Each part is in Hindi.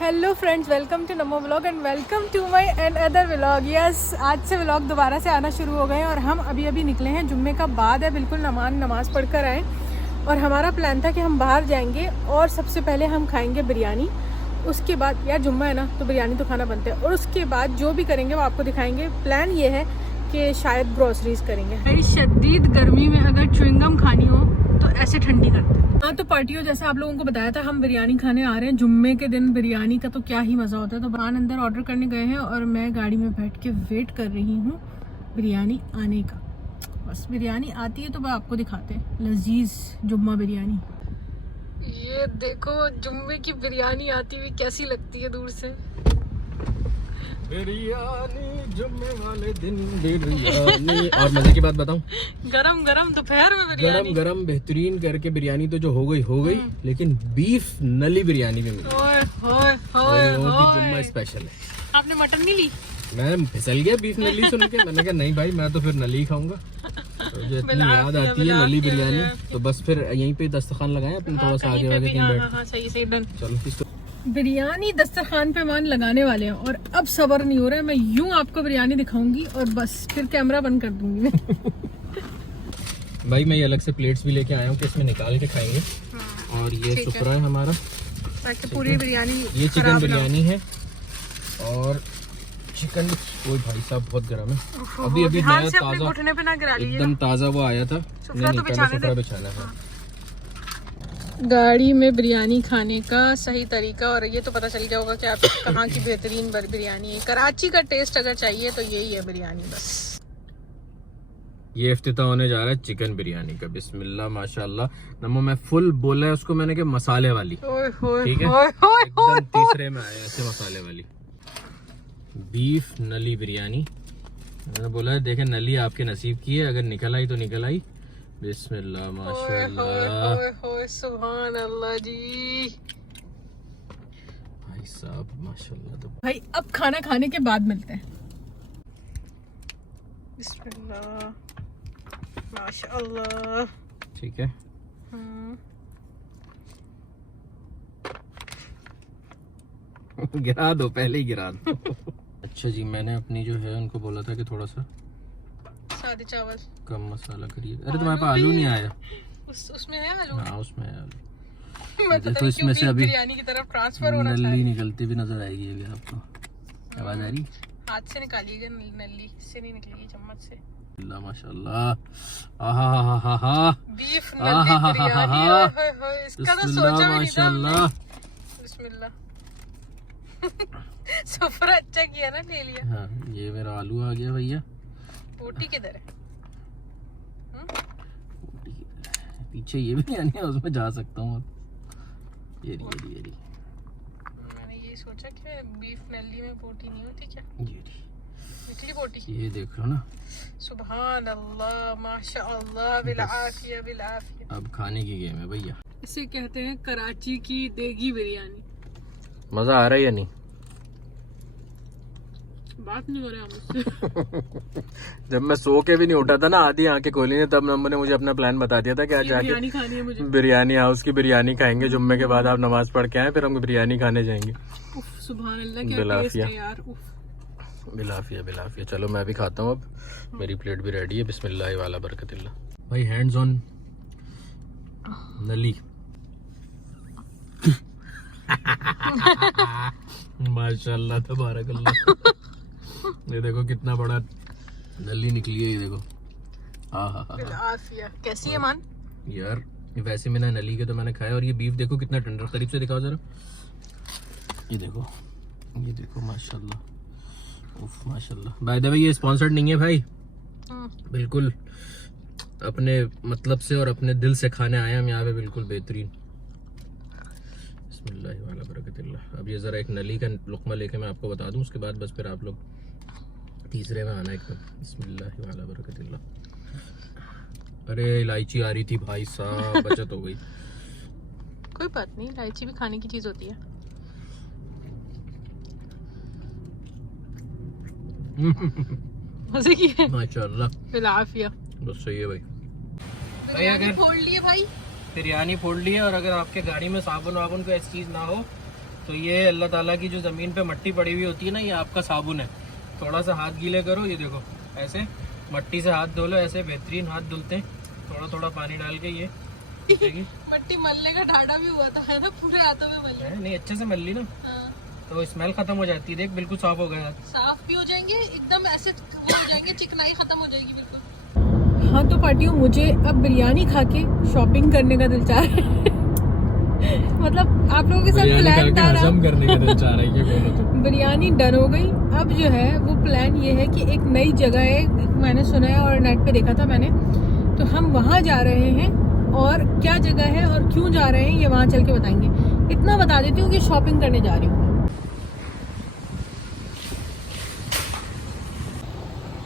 Hello friends, welcome to Namo vlog and welcome to my and other vlog. Yes, आज से व्लॉग दोबारा से आना शुरू हो गए हैं और हम अभी अभी निकले हैं। जुम्मे का बाद है, बिल्कुल नमाज पढ़कर आए और हमारा प्लान था कि हम बाहर जाएंगे और सबसे पहले हम खाएंगे बिरयानी। उसके बाद यार जुम्मा है ना, तो बिरयानी तो खाना बनता है। और उसके बाद जो भी करेंगे वो आपको दिखाएंगे। प्लान ये है कि शायद ग्रोसरीज करेंगे। भाई शदीद गर्मी में अगर च्युइंगम खानी हो तो ऐसे ठंडी करते हैं। हाँ तो पार्टियों जैसा आप लोगों को बताया था, हम बिरयानी खाने आ रहे हैं। जुम्मे के दिन बिरयानी का तो क्या ही मज़ा होता है। तो बाहर अंदर ऑर्डर करने गए हैं और मैं गाड़ी में बैठ के वेट कर रही हूँ बिरयानी आने का। बस बिरयानी आती है तो मैं आपको दिखाते हैं लजीज जुम्मा बिरयानी। ये देखो जुम्मे की बिरयानी आती हुई कैसी लगती है दूर से। बिरयानी जुम्मे वाले दिन बिरयानी। और मजे की बात बताऊं, गरम गरम दोपहर में बिरयानी, गरम गरम बेहतरीन करके बिरयानी तो जो हो गई लेकिन बीफ नली बिरयानी भी मिली। जुम्मा स्पेशल है। आपने मटन नहीं ली? मैं फिसल गया बीफ नली सुन के। मैंने कहा नहीं भाई, मैं तो फिर नली ही खाऊंगा। तो जो इतनी याद आती है नली बिरयानी, तो बस फिर यहीं पे दस्तरखान लगाए अपने, थोड़ा सा आगे वागे कहीं बैठ। सही डन। चलो इसको बिरयानी दस्तरखान पे मान लगाने वाले हैं और अब सब्र नहीं हो रहा है। मैं यूं आपको बिरयानी दिखाऊंगी और बस फिर कैमरा बंद कर दूंगी मैं। भाई मैं ये अलग से प्लेट्स भी लेके आया हूँ कि इसमें निकाल के खाएंगे। और ये सुपरा है हमारा, ताकि पूरी बिरयानी। ये चिकन बिरयानी है और चिकन। ओए भाई साहब बहुत गर्म है। अभी अभी नया ताजा पे ना गिरा लीजिए। एकदम ताजा वो आया था। नहीं सुपरा बिछाना है। गाड़ी में बिरयानी खाने का सही तरीका, और ये तो पता चल गया होगा कि आप कहाँ की बेहतरीन बिरयानी है। कराची का टेस्ट अगर चाहिए तो यही है बिरयानी बस। ये इफ्तिताह होने जा रहा है चिकन बिरयानी का। बिस्मिल्लाह माशाल्लाह। नमो मैं फुल बोला है उसको मैंने कि मसाले वाली, ठीक है, एकदम तीसरे में आया ऐसे मसाले वाली बीफ नली बिरयानी। मैंने बोला है देखें नली आपके नसीब की है, अगर निकल आई तो निकल आई। बिस्मिल्लाह माशाल्लाह, सुभान अल्लाह जी। भाई साहब माशाल्लाह। तो भाई अब खाना खाने के बाद मिलते हैं। बिस्मिल्लाह माशाल्लाह। ठीक है, गिरा दो, पहले ही गिरा दो। अच्छा जी, मैंने अपनी जो है उनको बोला था कि थोड़ा सा सादे चावल कम मसाला करिए। अरे तुम्हारे पास आलू नहीं आया? उसमें है आलू। हाँ उसमें है आलू। मैं देखो इसमें से अभी बिरयानी की तरफ ट्रांसफर होना नली निकलती भी नजर आएगी अभी आपको। आवाज आ रही? हाथ से निकालिएगा, नली से नहीं निकलेगी, चम्मच से। अल्लाह माशाल्लाह। आहा बीफ नली बिरयानी, ओए होए, इसका तो सोचा भी नहीं था हमने। बिस्मिल्लाह। सफर अच्छा किया ना, ले लिया। हाँ ये मेरा आलू आ गया भैया। बोटी किधर है? पीछे ये भी नहीं है, उसमें जा सकता हूँ। ये मैंने ये सोचा कि बीफ नली में बोटी नहीं होती क्या? ये निकली बोटी। ये देख लो ना। सुभान अल्लाह माशाअल्लाह, बिलआफिया बिलआफिया। अब खाने की गेम है भैया। इसे कहते हैं कराची की देगी बिरयानी। मजा आ रहा है या नहीं? बात नहीं हो रहा मुझसे। जब मैं सो के भी नहीं उठा था ना, आधी आंखें खोली ने, तब नंबर ने मुझे अपना प्लान बता दिया था कि आज जाके बिरयानी खानी है मुझे। बिरयानी हाउस की बिरयानी खाएंगे। जुम्मे के बाद आप नमाज पढ़ के आए, फिर हम बिरयानी खाने जाएंगे। उफ, सुभान अल्लाह, क्या टेस्ट है यार। उफ। बिलाफिया। चलो मैं भी खाता हूँ अब। मेरी प्लेट भी रेडी है। बिस्मिल्लाह वाला बरकतिल्लाह। भाई हैंड्स ऑन नली। माशाल्लाह तबारकल्लाह। ये देखो कितना बड़ा नली निकली है, ये देखो। बिलआफिया। कैसी है मान? यार वैसे मैंने नली के तो मैंने खाया, और ये बीफ देखो कितना टेंडर। करीब से दिखाओ जरा। ये देखो माशाल्लाह। उफ माशाल्लाह। बाय द वे ये स्पॉन्सर्ड नहीं है भाई, बिल्कुल अपने मतलब से और अपने दिल से खाने आए हम यहाँ पे, बिल्कुल बेहतरीन। बिस्मिल्लाह वाला बरकतिल्लाह। अब ये जरा एक नली का लुकमा लेके मैं आपको बता दूं, उसके बाद बस फिर आप लोग तीसरे में आना एकदम। बिस्मिल्लाह वाला बरकतिल्लाह। अरे इलायची आ रही थी भाई साहब, बचत हो गई। कोई बात नहीं, इलायची भी खाने की चीज होती है। मजे की है माशाल्लाह। बिलआफिया। बस सही है भाई। भाई अगर फोड़ लिए भाई बिरयानी फोड़ ली है, और अगर आपके गाड़ी में साबुन वाबुन कोई ऐसी चीज ना हो तो ये अल्लाह ताला की जो ज़मीन पे मट्टी पड़ी हुई होती है ना, ये आपका साबुन है। थोड़ा सा हाथ गीले करो, ये देखो ऐसे मट्टी से हाथ धो लो, ऐसे बेहतरीन हाथ धुलते हैं। थोड़ा थोड़ा पानी डाल के ये मट्टी मलने का ढाढ़ा भी हुआ था है ना, पूरे हाथों में मल है नहीं, अच्छे से मल ली ना। हाँ। तो स्मेल खत्म हो जाती है, देख बिल्कुल साफ हो गया। साफ भी हो जाएंगे एकदम, ऐसे हो जाएंगे, चिकनाई खत्म हो जाएगी बिल्कुल। हाँ तो पार्टियों, मुझे अब बिरयानी खा के शॉपिंग करने का दिल चाह रहा है। मतलब आप लोगों के साथ प्लान था ना, करने का दिल चाह रहा है, ये बोलो तो। बिरयानी डन हो गई। अब जो है वो प्लान ये है कि एक नई जगह है, मैंने सुना है और नेट पे देखा था मैंने, तो हम वहाँ जा रहे हैं। और क्या जगह है और क्यों जा रहे हैं ये वहाँ चल के बताएंगे। इतना बता देती हूँ कि शॉपिंग करने जा रही हूँ।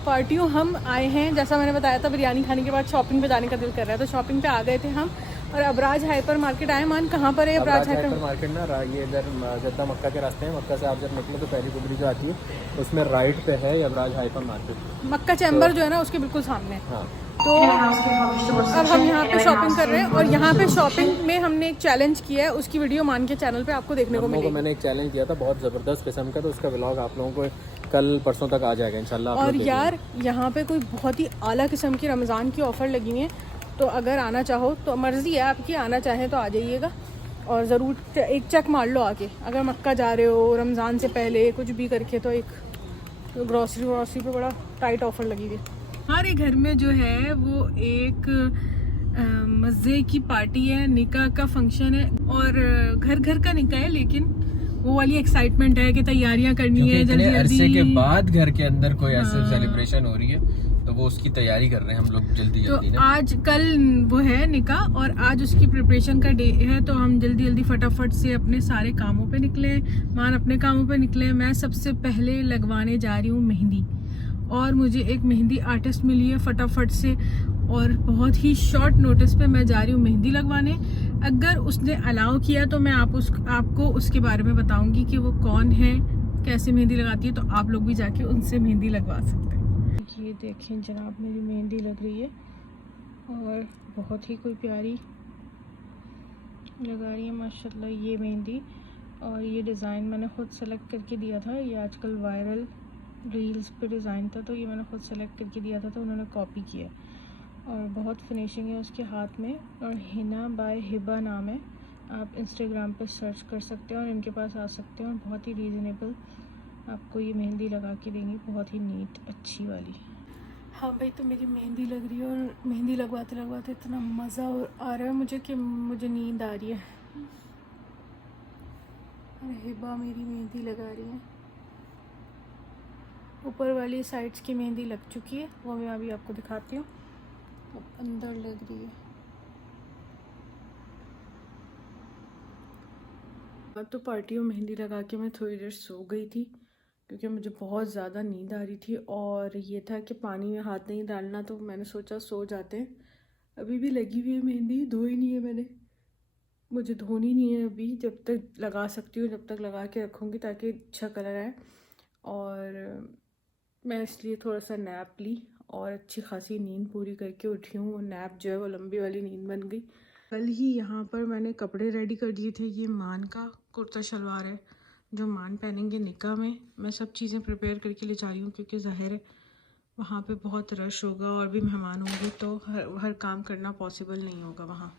पार्टियों, हम आए हैं, जैसा मैंने बताया था, बिरयानी खाने के बाद शॉपिंग पे जाने का दिल कर रहा है, तो शॉपिंग पे आ गए थे हम। और अबराज हाइपर मार्केट आए। मान कहाँ पर है अबराज हाइपर मार्केट ना, ये इधर जद्दा मक्का के रास्ते हैं। मक्का से आप जब निकलो तो पहली कुबरी जो आती है उसमें राइट पे है अबराज हाइपर मार्केट। मक्का चैम्बर जो है ना, उसके बिल्कुल सामने। हाँ। तो अब हम यहाँ पे शॉपिंग कर रहे हैं। और यहाँ पे शॉपिंग में हमने एक चैलेंज किया है, उसकी वीडियो मान के चैनल पे आपको देखने को मिलेगी। मैंने एक चैलेंज किया था बहुत ज़बरदस्त किस्म का, तो उसका व्लॉग आप लोगों को कल परसों तक आ जाएगा इंशाल्लाह। और यार यहाँ पे कोई बहुत ही आला किस्म की रमज़ान की ऑफ़र लगी हुई है, तो अगर आना चाहो तो मर्ज़ी है आपकी, आना चाहें तो आ जाइएगा। और ज़रूर एक चेक मार लो आके, अगर मक्का जा रहे हो रमज़ान से पहले कुछ भी करके, तो एक ग्रॉसरी पे बड़ा टाइट ऑफ़र लगी हुई है। हमारे घर में जो है वो एक मज़े की पार्टी है, निकाह का फंक्शन है। और घर का निकाह है, लेकिन वो वाली एक्साइटमेंट है कि तैयारियां करनी है जल्दी अरसे के बाद घर के अंदर कोई ऐसे सेलिब्रेशन हो रही है, तो वो उसकी तैयारी कर रहे हैं हम लोग जल्दी। तो आज कल वो है निकाह और आज उसकी प्रिपरेशन का डे है, तो हम जल्दी फटाफट से अपने सारे कामों पे निकले। मान अपने कामों पे निकले। मैं सबसे पहले लगवाने जा रही हूँ मेहंदी, और मुझे एक मेहंदी आर्टिस्ट मिली है फटाफट से, और बहुत ही शॉर्ट नोटिस पे मैं जा रही हूँ मेहंदी लगवाने। अगर उसने अलाउ किया तो मैं आपको उसके बारे में बताऊंगी कि वो कौन है, कैसे मेहंदी लगाती है, तो आप लोग भी जाके उनसे मेहंदी लगवा सकते हैं। ये देखें जनाब, मेरी मेहंदी लग रही है और बहुत ही कोई प्यारी लगा रही है माशाल्लाह ये मेहंदी। और ये डिज़ाइन मैंने ख़ुद सेलेक्ट करके दिया था, ये आजकल वायरल रील्स पे डिज़ाइन था, तो ये मैंने ख़ुद सेलेक्ट करके दिया था, तो उन्होंने कॉपी किया। और बहुत फिनिशिंग है उसके हाथ में। और हिना बाय हिबा नाम है, आप इंस्टाग्राम पे सर्च कर सकते हैं और इनके पास आ सकते हैं। और बहुत ही रीज़नेबल आपको ये मेहंदी लगा के देंगी, बहुत ही नीट अच्छी वाली। हाँ भाई, तो मेरी मेहंदी लग रही है और मेहंदी लगवाते लगवाते इतना मज़ा आ रहा है मुझे कि मुझे नींद आ रही है। और हिबा मेरी मेहंदी लगा रही है। ऊपर वाली साइड्स की मेहंदी लग चुकी है, वो मैं अभी आपको दिखाती हूँ। अब अंदर लग रही है। तो पार्टियों मेहंदी लगा के मैं थोड़ी देर सो गई थी, क्योंकि मुझे बहुत ज़्यादा नींद आ रही थी। और ये था कि पानी में हाथ नहीं डालना, तो मैंने सोचा सो जाते हैं। अभी भी लगी हुई है मेहंदी, धोई नहीं है मैंने, मुझे धोनी नहीं है अभी। जब तक लगा सकती हूँ जब तक लगा के रखूँगी, ताकि अच्छा कलर आए। और मैं इसलिए थोड़ा सा नैप ली और अच्छी खासी नींद पूरी करके उठी हूँ। नैप जो है वो लंबी वाली नींद बन गई। कल ही यहाँ पर मैंने कपड़े रेडी कर दिए थे। ये मान का कुर्ता शलवार है जो मान पहनेंगे निकाह में। मैं सब चीज़ें प्रिपेयर करके ले जा रही हूँ, क्योंकि ज़ाहिर है वहाँ पे बहुत रश होगा और भी मेहमान होंगे, तो हर काम करना पॉसिबल नहीं होगा वहाँ।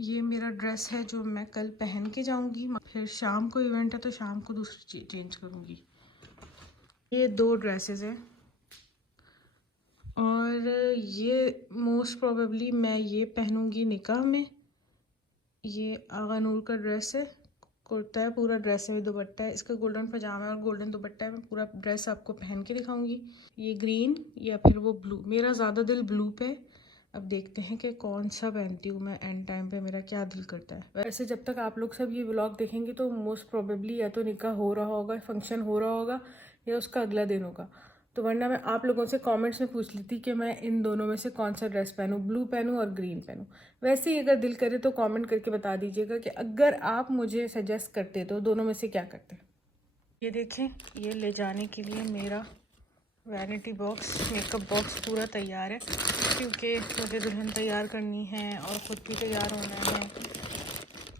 ये मेरा ड्रेस है जो मैं कल पहन के जाऊँगी, फिर शाम को इवेंट है तो शाम को दूसरी चेंज करूँगी। ये 2 ड्रेसेस हैं और ये मोस्ट प्रोबेबली मैं ये पहनूंगी निकाह में। ये आगा नूर का ड्रेस है, कुर्ता है, पूरा ड्रेस में दुपट्टा है, इसका गोल्डन पजामा है और गोल्डन दुपट्टा है। मैं पूरा ड्रेस आपको पहन के दिखाऊंगी। ये ग्रीन या फिर वो ब्लू, मेरा ज़्यादा दिल ब्लू पे। अब देखते हैं कि कौन सा पहनती हूँ मैं, एंड टाइम पे मेरा क्या दिल करता है। वैसे जब तक आप लोग सब ये व्लॉग देखेंगे तो मोस्ट प्रोबेबली या तो निकाह हो रहा होगा, फंक्शन हो रहा होगा, या उसका अगला दिन होगा। तो वरना मैं आप लोगों से कमेंट्स में पूछ ली थी कि मैं इन दोनों में से कौन सा ड्रेस पहनूं, ब्लू पहनूं और ग्रीन पहनूं। वैसे ही अगर दिल करे तो कमेंट करके बता दीजिएगा कि अगर आप मुझे सजेस्ट करते तो दोनों में से क्या करते। ये देखें, ये ले जाने के लिए मेरा वैनिटी बॉक्स, मेकअप बॉक्स पूरा तैयार है, क्योंकि मुझे दुल्हन तैयार करनी है और ख़ुद भी तैयार होना है।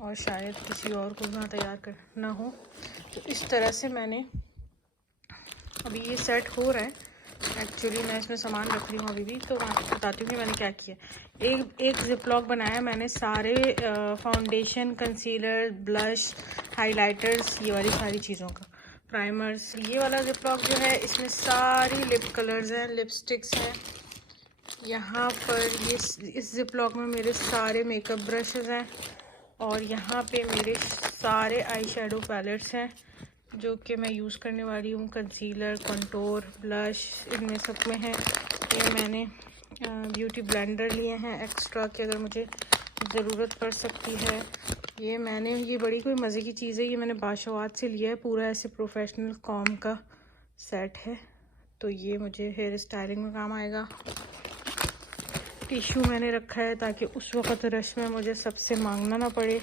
और शायद किसी और को वहाँ तैयार करना हो। तो इस तरह से मैंने अभी ये सेट हो रहा है। एक्चुअली मैं इसमें सामान रख रही हूँ अभी भी, तो मैं आपको बताती हूँ कि मैंने क्या किया। एक जिप लॉक बनाया मैंने, सारे फाउंडेशन, कंसीलर, ब्लश, हाइलाइटर्स, ये वाली सारी चीज़ों का, प्राइमर्स। ये वाला जिप लॉक जो है इसमें सारी लिप कलर्स हैं, लिपस्टिक्स हैं। यहाँ पर ये इस जिप लॉक में मेरे सारे मेकअप ब्रशेस हैं, और यहाँ पे मेरे सारे आई शेडो पैलेट्स हैं जो कि मैं यूज़ करने वाली हूँ। कंसीलर, कंटोर, ब्लश, इनमें सब में है। ये मैंने ब्यूटी ब्लेंडर लिए हैं एक्स्ट्रा कि अगर मुझे ज़रूरत पड़ सकती है। ये मैंने, ये बड़ी कोई मज़े की चीज़ है, ये मैंने बाशवात से लिया है, पूरा ऐसे प्रोफेशनल कॉम का सेट है, तो ये मुझे हेयर स्टाइलिंग में काम आएगा। टिश्यू मैंने रखा है ताकि उस वक़्त रश में मुझे सबसे मांगना ना पड़े।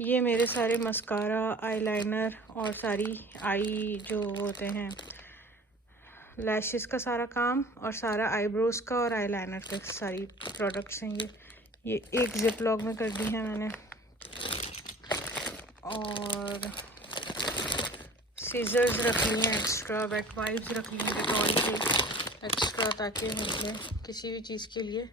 ये मेरे सारे मस्कारा, आईलाइनर और सारी आई जो होते हैं लैशेस का सारा काम, और सारा आईब्रोज़ का और आईलाइनर का सारी प्रोडक्ट्स हैं। ये एक जिप लॉक में कर दी है मैंने। और सीजर्स रख लिए हैं एक्स्ट्रा, वेट वाइप्स रख लिए हैं डेटॉल से एक्स्ट्रा, ताकि मुझे किसी भी चीज़ के लिए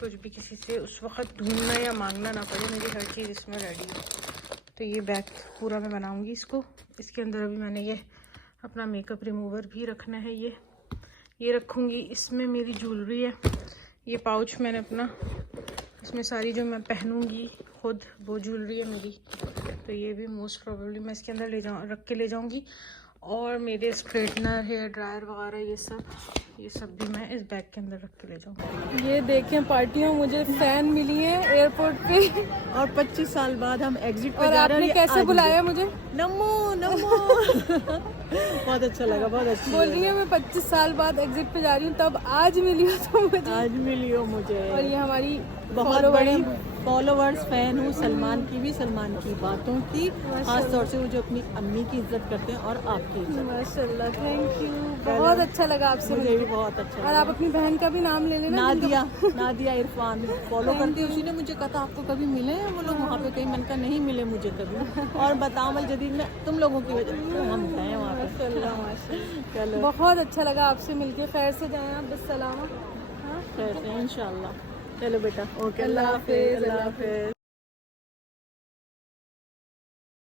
कुछ भी किसी से उस वक़्त ढूंढना या मांगना ना पड़े, मेरी हर चीज़ इसमें रेडी है। तो ये बैग पूरा मैं बनाऊंगी इसको। इसके अंदर अभी मैंने ये अपना मेकअप रिमूवर भी रखना है, ये रखूँगी। इसमें मेरी ज्वेलरी है, ये पाउच मैंने अपना, इसमें सारी जो मैं पहनूँगी खुद वो ज्वेलरी है मेरी, तो ये भी मोस्ट प्रोबेबली मैं इसके अंदर रख के ले जाऊँगी। और मेरे स्ट्रेटनर, हेयर ड्रायर वगैरह ये सब भी मैं इस बैग के अंदर रख के ले जाऊँगी। ये देखें पार्टियों, मुझे फैन मिली है एयरपोर्ट पे, और 25 साल बाद हम एग्जिट पे और जा रहे हैं। आपने कैसे बुलाया मुझे? नमो नमो बहुत अच्छा लगा, बहुत अच्छा बोल रही है मैं 25 साल बाद एग्जिट पे जा रही हूँ, तब आज मिली हो तो मुझे। आज मिली हो मुझे। और ये हमारी बहुत बड़ी फॉलोवर्स, फैन हूँ सलमान की भी, सलमान की बातों की, खास तौर से वो जो अपनी अम्मी की इज्जत करते हैं और आपकी इज्जत। माशाल्लाह, थैंक यू, बहुत अच्छा लगा आपसे। मुझे भी बहुत अच्छा और आप अपनी बहन का भी नाम ले लेना। नादिया इरफान फॉलो करती है, उसी ने मुझे कहा था आपको कभी मिले हैं वो लोग वहाँ पे, कहीं मैंने कहा नहीं मिले मुझे कभी। और बतामल जदीद में तुम लोगों की वजह से हम गए वहाँ पे। चलो, बहुत अच्छा लगा आपसे मिलके। खैर से जाएं आप, बिस्सलामा। खैर से इंशाल्लाह। चलो बेटा, ओके, अल्लाह हाफिज़। अल्लाह हाफिज़।